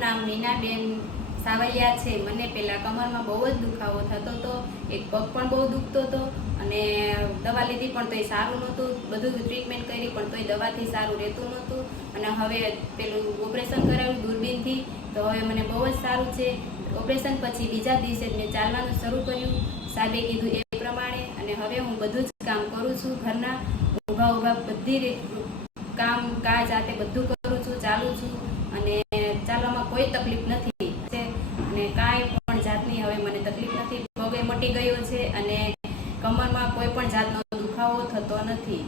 નામ મીનાબેન સાવરિયા છે। મને પહેલા કમરમાં બહુ જ દુખાવો થતો હતો, એક પગ પણ બહુ દુખતો હતો અને દવા લીધી પણ તોય સારું નહોતું। બધું ટ્રીટમેન્ટ કરી પણ તોય દવાથી સારું રહેતું નહોતું અને હવે પેલું ઓપરેશન કરાવ્યું દૂરબીનથી તો હવે મને બહુ જ સારું છે। ઓપરેશન પછી બીજા દિવસે મેં ચાલવાનું શરૂ કર્યું સાહેબે કીધું એ પ્રમાણે અને હવે હું બધું જ કામ કરું છું। ઘરના ઊભા બધી કામ જાતે બધું કરું છું, ચાલું છું અને ચાલવામાં કોઈ તકલીફ નથી અને કાંઈ પણ જાતની હવે મને તકલીફ નથી। પગે મટી ગયો છે અને કમરમાં કોઈ પણ જાતનો દુખાવો થતો નથી।